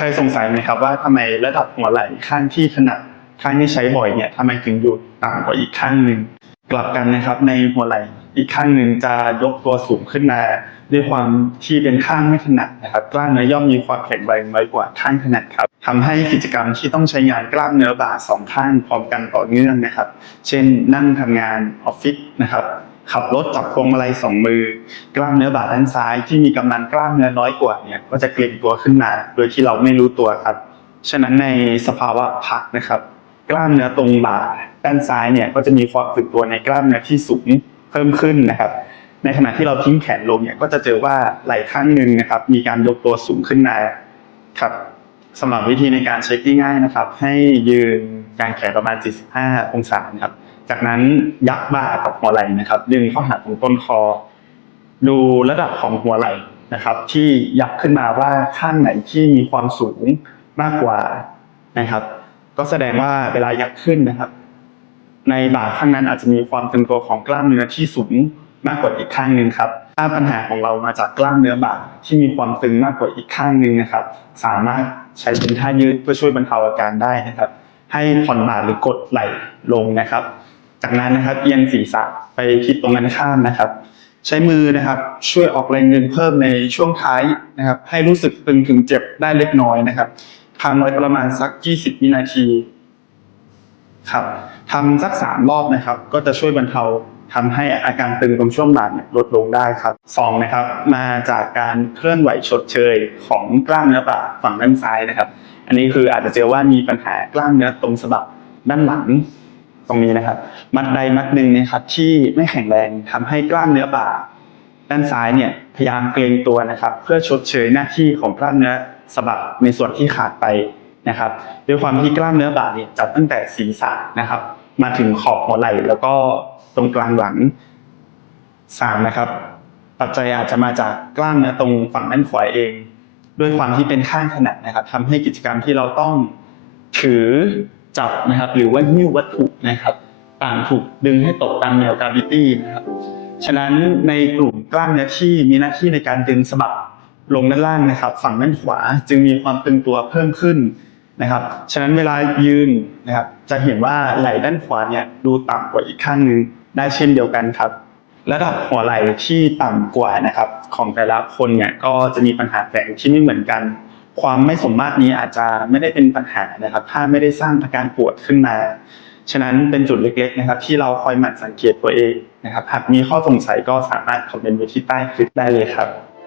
เคยสงสัยไหมครับว่าทำไมระดับหัวไหล่ข้างที่ถนัดข้างที่ใช้บ่อยเนี่ยทำไมถึงอยู่ต่ำกว่าอีกข้างหนึ่งกลับกันนะครับในหัวไหล่อีกข้างหนึ่งจะยกตัวสูงขึ้นมา ด้วยความที่เป็นข้างไม่ถนัดนะครับกล้ามเนื้อย่อมมีความแข็งแรงน้อยกว่าข้างถนัดครับทำให้กิจกรรมที่ต้องใช้งานกล้ามเนื้อบ่าสองข้างพร้อมกันต่อเนื่องนะครับ เช่นนั่งทำงานออฟฟิศนะครับ ขับรถจับพวงมาลัยสองมือ กล้ามเนื้อบ่าด้านซ้ายที่มีกำลังกล้ามเนื้อน้อยกว่าเนี่ยก็จะเกร็งตัวขึ้นมาโดยที่เราไม่รู้ตัวครับ ฉะนั้นในสภาวะพักนะครับ กล้ามเนื้อตรงบ่าด้านซ้ายเนี่ยก็จะมีความฝึกตัวในกล้ามเนื้อที่สูงเพิ่มขึ้นนะครับ ในขณะที่เราทิ้งแขนลงเนี่ยก็จะเจอว่าไหล่ข้างหนึ่งนะครับ มีการยกตัวสูงขึ้นมาครับสำหรับวิธีในการเช็คที่ง่ายนะครับ ให้ยืนกางแขนประมาณ 45 องศานะครับ จากนั้นยักบ่ากับหัวไหล่นะครับดึงเข้าหาตรงต้นคอ ดูระดับของหัวไหล่นะครับ ที่ยักขึ้นมาว่าข้างไหนที่มีความสูงมากกว่านะครับ ก็แสดงว่าเวลายักขึ้นนะครับ ในบ่าข้างนั้นอาจจะมีความตึงตัวของกล้ามเนื้อที่สูงมากกว่าอีกข้างหนึ่งครับ ถ้าปัญหาของเรามาจากกล้ามเนื้อบ่าที่มีความตึงมากกว่าอีกข้างหนึ่งนะครับ สามารถใช้เป็นท่ายืดเพื่อช่วยบรรเทาอาการได้นะครับ ให้ผ่อนบ่าหรือกดไหล่ลงนะครับ จากนั้นนะครับเอียงศีรษะไปทิศตรงกันข้ามนะครับ ใช้มือนะครับช่วยออกแรงดึงเพิ่มในช่วงท้ายนะครับ ให้รู้สึกตึงถึงเจ็บได้เล็กน้อยนะครับทำไว้ประมาณสัก 20 วินาทีครับทำสักสามรอบนะครับ ก็จะช่วยบรรเทาทำให้อาการตึงตรงช่วงบ่าเนี่ยลดลงได้ครับสองนะครับ มาจากการเคลื่อนไหวชดเชยของกล้ามเนื้อบ่าฝั่งด้านซ้ายนะครับ อันนี้คืออาจจะเจอว่ามีปัญหากล้ามเนื้อตรงสะบักด้านหลัง ตรงนี้นะครับ มัดใดมัดหนึ่งนะครับที่ไม่แข็งแรงทำให้กล้ามเนื้อบ่า ด้านซ้ายเนี่ยพยายามเกรงตัวนะครับ เพื่อชดเชยหน้าที่ของกล้ามเนื้อสะบักในส่วนที่ขาดไปนะครับด้วยความที่กล้ามเนื้อบ่าเนี่ยจับตั้งแต่ศีรษะนะครับ มาถึงขอบหัวไหล่แล้วก็ตรงกลางหลังสามนะครับปัจจัยอาจจะมาจากกล้ามเนื้อตรงฝั่งด้านขวาเอง ด้วยความที่เป็นข้างถนัดนะครับทำให้กิจกรรมที่เราต้องถือ จับนะครับ หรือว่ายิ้ววัตถุนะครับ ต่างถูกดึงให้ตกตามแนวกราวิตี้นะครับ ฉะนั้นในกลุ่มกล้ามเนื้อที่มีหน้าที่ในการดึงสะบักลงด้านล่างนะครับ ฝั่งด้านขวาจึงมีความตึงตัวเพิ่มขึ้นนะครับ ฉะนั้นเวลายืนนะครับ จะเห็นว่าไหล่ด้านขวาเนี่ยดูต่ำกว่าอีกข้างหนึ่งได้เช่นเดียวกันครับ ระดับหัวไหล่ที่ต่ำกว่านะครับ ของแต่ละคนเนี่ยก็จะมีปัญหาแฝงที่ไม่เหมือนกัน ความไม่สมมาตรนี้อาจจะไม่ได้เป็นปัญหานะครับ ถ้าไม่ได้สร้างอาการปวดขึ้นมา ฉะนั้นเป็นจุดเล็กๆนะครับ ที่เราคอยหมั่นสังเกตตัวเองนะครับหากมีข้อสงสัยก็สามารถคอมเมนต์ไว้ที่ใต้คลิปได้เลยครับ